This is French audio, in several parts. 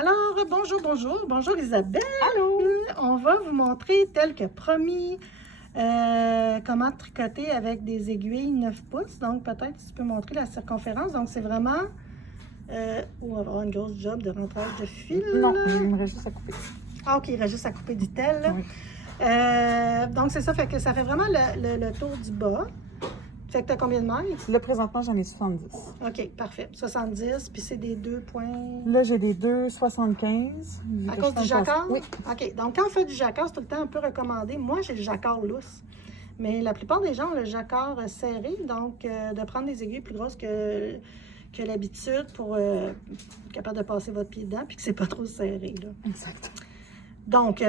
Alors, bonjour Isabelle. Allô? On va vous montrer, tel que promis, comment tricoter avec des aiguilles 9 pouces. Donc, peut-être tu peux montrer la circonférence. Donc, c'est vraiment... on va avoir une grosse job de rentrage de fil. Non, j'aimerais juste à couper. Ah, OK, il reste juste à couper du tel. Oui. Donc, c'est ça, fait que ça fait vraiment le tour du bas. Fait que tu as combien de mailles? Là, présentement, j'en ai 70. OK, parfait. 70, puis c'est des 2 points... Là, j'ai des 2,75. À cause du jacquard? Oui. OK. Donc, quand on fait du jacquard, c'est tout le temps un peu recommandé. Moi, j'ai le jacquard lousse. Mais la plupart des gens ont le jacquard serré. Donc, de prendre des aiguilles plus grosses que l'habitude pour être capable de passer votre pied dedans puis que c'est pas trop serré, là. Exact. Donc,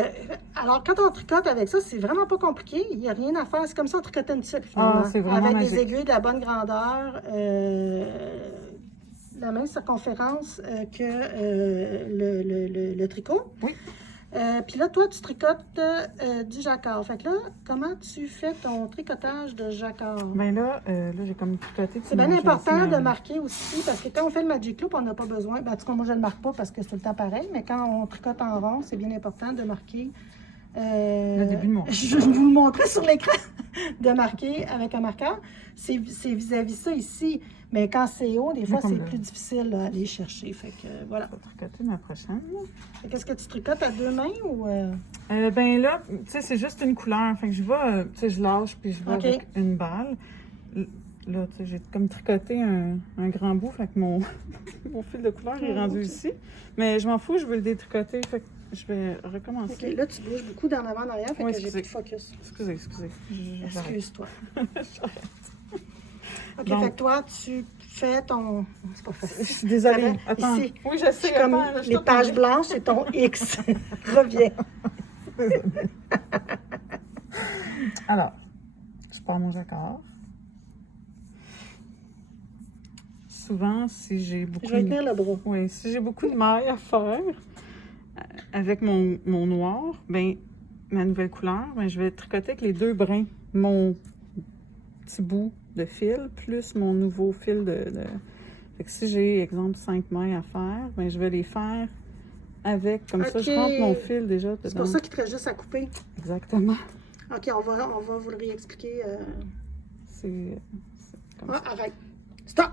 alors, quand on tricote avec ça, c'est vraiment pas compliqué. Il n'y a rien à faire. C'est comme ça on tricote une tuile, finalement. Ah, c'est vraiment avec magique. des aiguilles de la bonne grandeur, la même circonférence que le tricot. Oui. Puis là, toi, tu tricotes du jacquard. Fait que là, comment tu fais ton tricotage de jacquard? Bien là, j'ai comme tricoté. C'est bien important de marquer aussi, parce que quand on fait le Magic Loop, on n'a pas besoin. Ben, en tout cas, moi, je ne le marque pas parce que c'est tout le temps pareil, mais quand on tricote en rond, c'est bien important de marquer. Le début de mon. Je vais vous le montrer sur l'écran, de marquer avec un marqueur. C'est vis-à-vis ça ici. Mais quand c'est haut, des fois, c'est plus difficile à aller chercher. Fait que voilà. Je vais tricoter ma prochaine. Qu'est-ce que tu tricotes à deux mains ou. Ben là, tu sais, c'est juste une couleur. Fait que je vais, tu sais, je lâche puis je vais avec une balle. Là, tu sais, j'ai comme tricoté un grand bout. Fait que mon fil de couleur est rendu ici. Mais je m'en fous, je veux le détricoter. Fait que je vais recommencer. OK, là, tu bouges beaucoup d'en avant, en arrière. Fait que j'ai plus de focus. Excusez. Excuse-toi. J'arrête. OK, Donc, fait que toi, tu fais ton... C'est pas Je facile. suis désolée. Ça va? Attends. Ici. Oui, je sais. Comme Attends, là, je les t'entends. pages blanches, c'est ton X. Reviens. Alors, je prends mon jacquard. Souvent, si j'ai beaucoup Je vais tenir le bras. Oui, si j'ai beaucoup de mailles à faire avec mon noir, ben ma nouvelle couleur, ben, je vais tricoter avec les deux brins. Mon petit bout de fil plus mon nouveau fil de... Fait que si j'ai, exemple, 5 mailles à faire, ben, je vais les faire avec, comme ça, je rentre mon fil déjà dedans. C'est pour ça qu'il te reste juste à couper. Exactement. OK, on va vous le réexpliquer. C'est comme ça. Arrête. Stop!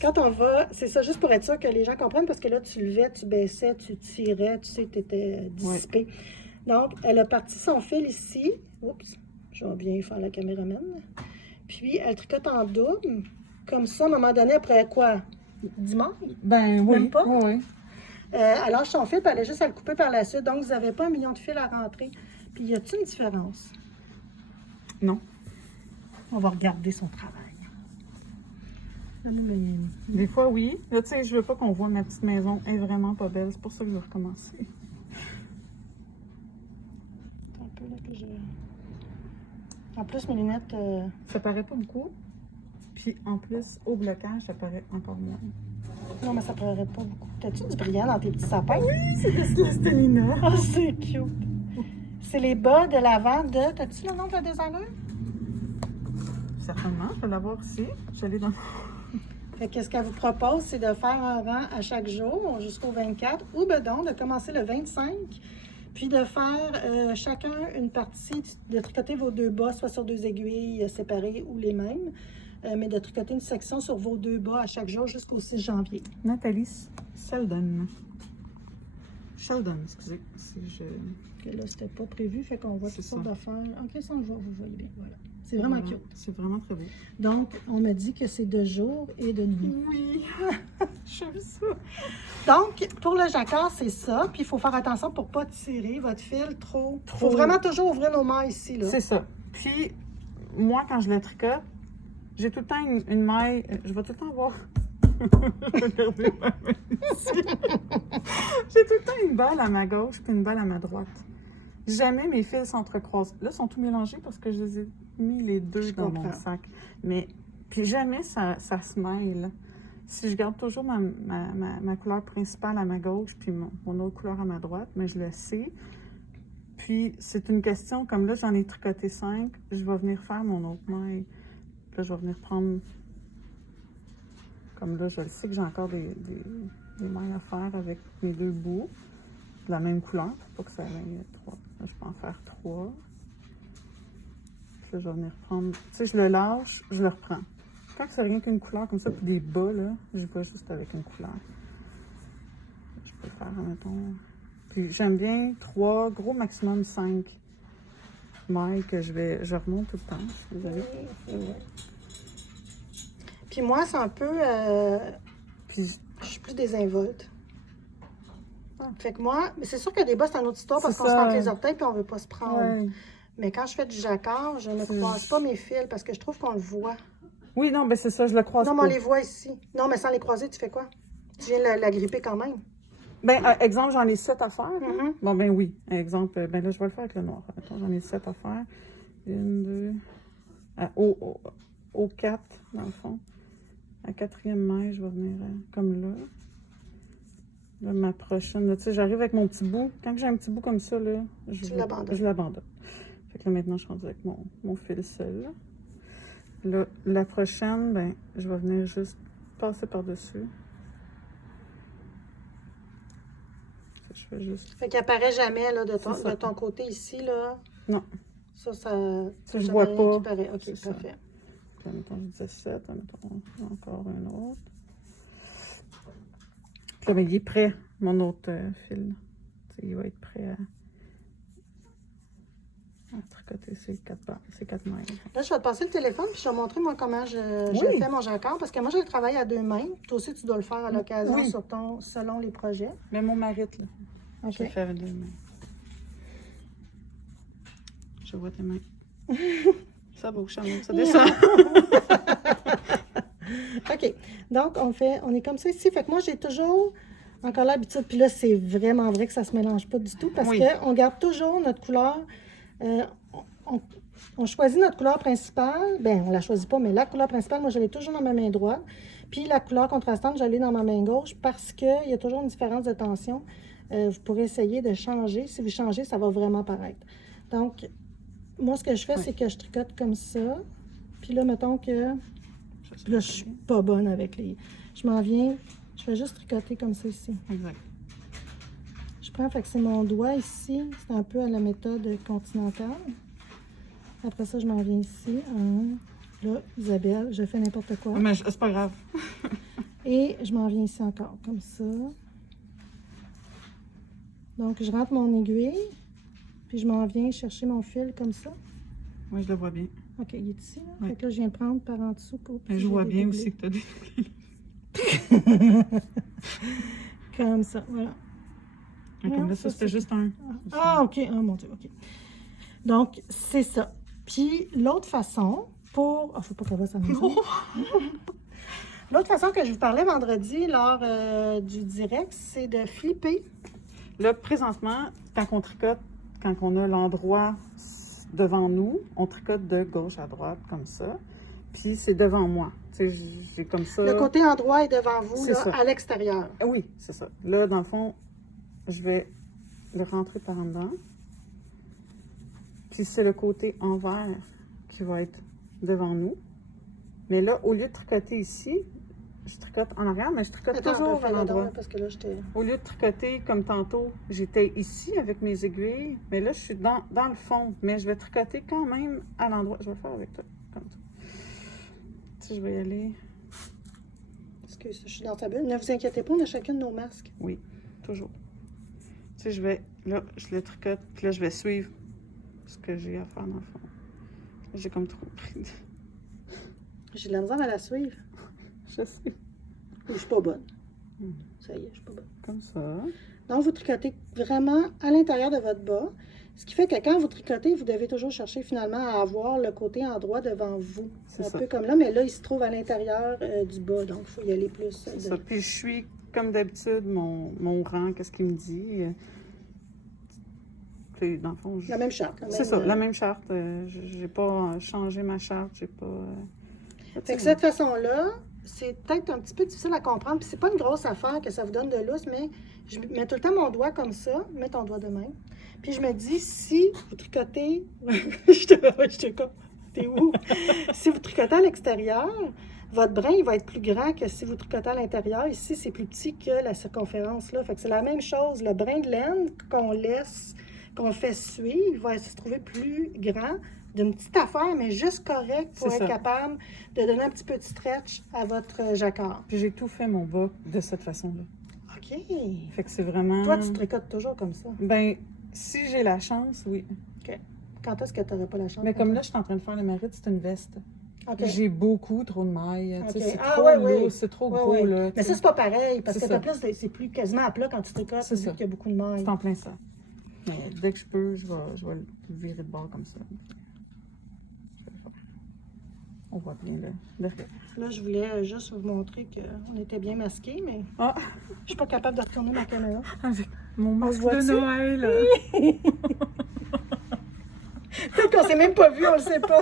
Quand on va, c'est ça, juste pour être sûr que les gens comprennent, parce que là, tu levais, tu baissais, tu tirais, tu sais, tu étais dissipé. Ouais. Donc, elle a parti son fil ici. Oups, je vais bien faire la caméraman. Puis, elle tricote en double. Comme ça, à un moment donné, après quoi? 10 mailles? Ben oui. Même pas? Oui. Elle lâche son fil, puis elle a juste à le couper par la suite. Donc, vous n'avez pas un million de fils à rentrer. Puis, y a-t-il une différence? Non. On va regarder son travail. Des fois, oui. Là, tu sais, je veux pas qu'on voit ma petite maison. Elle est vraiment pas belle. C'est pour ça que je vais recommencer. Un peu là que je... En plus, mes lunettes... Ça paraît pas beaucoup. Puis, en plus, au blocage, ça paraît encore moins. Non, mais ça paraît pas beaucoup. T'as-tu du brillant dans tes petits sapins? Oui, c'est de Célestelina. Oh, c'est cute. C'est les bas de l'avant de... T'as-tu le nom de la designer? Certainement. Je vais l'avoir ici. Je l'ai dans... Fait que ce qu'elle vous propose, c'est de faire un rang à chaque jour jusqu'au 24 ou bedon, de commencer le 25, puis de faire chacun une partie, de tricoter vos deux bas, soit sur deux aiguilles séparées ou les mêmes, mais de tricoter une section sur vos deux bas à chaque jour jusqu'au 6 janvier. Nathalie Sheldon. Excusez. Si je... Que là, c'était pas prévu, fait qu'on voit toutes sortes d'affaires. OK, ça, on le voit, vous voyez bien, voilà. C'est vraiment cute. C'est vraiment très beau. Donc, on me dit que c'est de jour et de nuit. Oui, j'aime ça. Donc, pour le jacquard, c'est ça. Puis, il faut faire attention pour ne pas tirer votre fil trop. Il faut vraiment toujours ouvrir nos mailles ici, là. C'est ça. Puis, moi, quand je le tricote, j'ai tout le temps une maille. Je vais tout le temps avoir... Regardez ma main ici. J'ai tout le temps une balle à ma gauche puis une balle à ma droite. Jamais mes fils s'entrecroisent. Là, ils sont tous mélangés parce que je les ai mis les deux dans mon sac. Mais, puis jamais ça se mêle. Si je garde toujours ma couleur principale à ma gauche puis mon autre couleur à ma droite, mais je le sais. Puis, c'est une question, comme là, j'en ai tricoté 5, je vais venir faire mon autre maille. Là, je vais venir prendre... Comme là, je le sais que j'ai encore des des mailles à faire avec mes 2 bouts de la même couleur, pour pas que ça aille 3. Là, je peux en faire 3. Puis là, je vais venir prendre... Tu sais, je le lâche, je le reprends. Quand c'est rien qu'une couleur comme ça, puis des bas, là, je vais juste avec une couleur. Je peux faire, mettons... Puis j'aime bien 3, gros maximum 5 mailles que je remonte tout le temps. Désolée. Puis moi, c'est un peu... Puis je suis plus désinvolte. Ah. Fait que moi... Mais c'est sûr que des bas, c'est une autre histoire parce C'est qu'on se ça. tente les orteils puis on veut pas se prendre. ouais. Mais quand je fais du jacquard, je ne croise pas mes fils parce que je trouve qu'on le voit. Oui, non, ben c'est ça, je le croise Non, mais pas. on les voit ici. Non, mais sans les croiser, tu fais quoi? Tu viens la gripper quand même. Ben, exemple, j'en ai 7 à faire. là. Mhm. Bon, ben oui. Exemple, ben là, je vais le faire avec le noir. Attends, j'en ai 7 à faire. 1, 2... Au 4, dans le fond. À 4e maille, je vais venir comme là. Là, ma prochaine, là, tu sais, j'arrive avec mon petit bout. Quand j'ai un petit bout comme ça, là, Tu l'abandonnes. je l'abandonne. Fait que là, maintenant, je suis rendue avec mon fil seul. Là, la prochaine, ben, je vais venir juste passer par-dessus. Je fais juste... Fait qu'il apparaît jamais là, de C'est ça. ton côté ici, là. Non. Ça Ça, je ça vois rien pas. qui paraît. OK, C'est ça. parfait. Puis, mettons, je disais 7, mettons encore un autre. Puis là, ben, il est prêt, mon autre fil. Tu sais, il va être prêt à tricoter ces 4 mailles. Là, je vais te passer le téléphone puis je vais te montrer, moi, comment je Oui. fais mon jacquard. Parce que moi, je le travaille à 2 mains. Toi aussi, tu dois le faire à l'occasion Oui. selon les projets. Mais mon mari, là, OK. je le fais avec 2 mains. Je vois tes mains. Ça bouge, ça descend. OK. Donc, on est comme ça ici. Fait que moi, j'ai toujours encore l'habitude. Puis là, c'est vraiment vrai que ça se mélange pas du tout parce Oui. qu'on garde toujours notre couleur. On choisit notre couleur principale. Bien, on la choisit pas, mais la couleur principale, moi, je l'ai toujours dans ma main droite. Puis la couleur contrastante, je l'ai dans ma main gauche parce qu'il y a toujours une différence de tension. Vous pourrez essayer de changer. Si vous changez, ça va vraiment paraître. Donc, moi, ce que je fais, c'est que je tricote comme ça. Puis là, mettons que... Là, je suis pas bonne avec les... Je m'en viens, je vais juste tricoter comme ça ici. Exact. Je prends, fait que c'est mon doigt ici. C'est un peu à la méthode continentale. Après ça, je m'en viens ici. Là, Isabelle, je fais n'importe quoi. Mais c'est pas grave. Et je m'en viens ici encore, comme ça. Donc, je rentre mon aiguille. Puis je m'en viens chercher mon fil comme ça. Oui, je le vois bien. OK, il est ici. Là. Ouais. Fait que là, je viens le prendre par en dessous pour... Mais je vois bien dédoubler. aussi que tu as des... Comme ça, voilà. Comme là, ça, c'était juste un. Ah, OK. Oh mon Dieu, OK. Donc, c'est ça. Puis, l'autre façon pour... faut pas qu'elle voit sa maison. L'autre façon que je vous parlais vendredi lors du direct, c'est de flipper. Là, présentement, quand on tricote, quand on a l'endroit devant nous, on tricote de gauche à droite, comme ça. Puis, c'est devant moi. Tu sais, j'ai comme ça... Le côté endroit est devant vous, C'est là, ça. à l'extérieur. Oui, c'est ça. Là, dans le fond, je vais le rentrer par en dedans. Puis c'est le côté envers qui va être devant nous. Mais là, au lieu de tricoter ici, je tricote en arrière, mais je tricote toujours à refais-le donc, l'endroit. là, parce que là, j'étais... Au lieu de tricoter comme tantôt, j'étais ici avec mes aiguilles, mais là, je suis dans le fond. Mais je vais tricoter quand même à l'endroit. Je vais le faire avec toi, comme ça. Tu sais, je vais y aller. Excuse, je suis dans ta bulle. Ne vous inquiétez pas, on a chacune nos masques. Oui, toujours. Tu sais, je vais, là, je le tricote, puis là, je vais suivre ce que j'ai à faire dans le fond. J'ai comme trop pris de... J'ai de la misère à la suivre. Je sais. Je suis pas bonne. Hmm. Ça y est, je suis pas bonne. Comme ça. Donc, vous tricotez vraiment à l'intérieur de votre bas. Ce qui fait que quand vous tricotez, vous devez toujours chercher finalement à avoir le côté endroit devant vous. C'est Un ça. peu comme là, mais là, il se trouve à l'intérieur du bas. Donc, il faut y aller plus. C'est ça. Puis je suis, comme d'habitude, mon rang, qu'est-ce qu'il me dit. Puis, dans le fond, La même charte. c'est ça, la même charte. J'ai pas changé ma charte, j'ai pas... Fait que cette façon-là, c'est peut-être un petit peu difficile à comprendre. Puis c'est pas une grosse affaire que ça vous donne de lousse, mais je mets tout le temps mon doigt comme ça. Mets ton doigt de même. Puis je me dis, si vous tricotez... je te comme... T'es où? Si vous tricotez à l'extérieur, votre brin, il va être plus grand que si vous tricotez à l'intérieur. Ici, c'est plus petit que la circonférence, là. Fait que c'est la même chose. Le brin de laine qu'on fait suer, il va se trouver plus grand, d'une petite affaire, mais juste correct pour être capable de donner un petit peu de stretch à votre jacquard. Puis j'ai tout fait mon bas de cette façon-là. OK. Fait que c'est vraiment... Toi, tu tricotes toujours comme ça? Ben, si j'ai la chance, oui. OK. Quand est-ce que tu n'aurais pas la chance? Mais comme là, je suis en train de faire le mérite, c'est une veste. Okay. J'ai beaucoup trop de mailles. Okay. C'est trop lourd, c'est trop gros. Là, mais ça, c'est pas pareil, parce que c'est plus quasiment à plat quand tu tricotes, c'est vu qu'il y a beaucoup de mailles. C'est en plein ça. Mais dès que je peux, je vais le virer de bord comme ça. On voit bien le reflet. Là, je voulais juste vous montrer qu'on était bien masqués, mais je suis pas capable de retourner ma caméra. Avec mon masque de Noël. Peut-être qu'on s'est même pas vu, on le sait pas.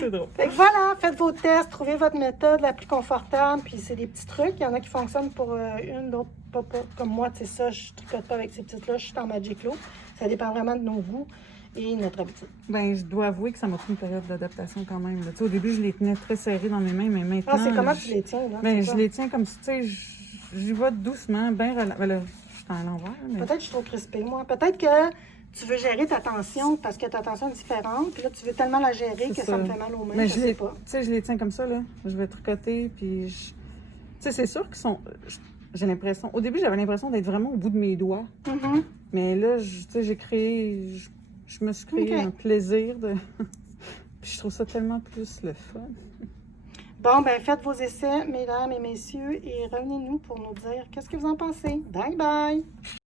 C'est drôle. Fait que voilà, faites vos tests, trouvez votre méthode la plus confortable, puis c'est des petits trucs. Il y en a qui fonctionnent pour une, d'autres pas. Comme moi, tu sais ça, je tricote pas avec ces petites-là, je suis en Magic Loop. Ça dépend vraiment de nos goûts et notre habitude. Ben, je dois avouer que ça m'a pris une période d'adaptation quand même. Au début, je les tenais très serrés dans mes mains, mais maintenant... Ah, c'est comment tu les tiens, là? Ben, je les tiens comme si, tu sais, j'y vais doucement, bien relax. Ben là, je suis à l'envers. Mais... Peut-être que je suis trop crispée, moi. Peut-être que tu veux gérer ta tension parce que ta tension est différente, puis là, tu veux tellement la gérer que ça me fait mal aux mains, mais je sais pas. Tu sais, je les tiens comme ça, là. Je vais tricoter, puis tu sais, c'est sûr qu'ils sont... J'ai l'impression... Au début, j'avais l'impression d'être vraiment au bout de mes doigts. Mais là, tu sais, j'ai créé... Je me suis créé un plaisir de... Puis je trouve ça tellement plus le fun. Bon, ben faites vos essais, mesdames et messieurs, et revenez-nous pour nous dire qu'est-ce que vous en pensez. Bye bye!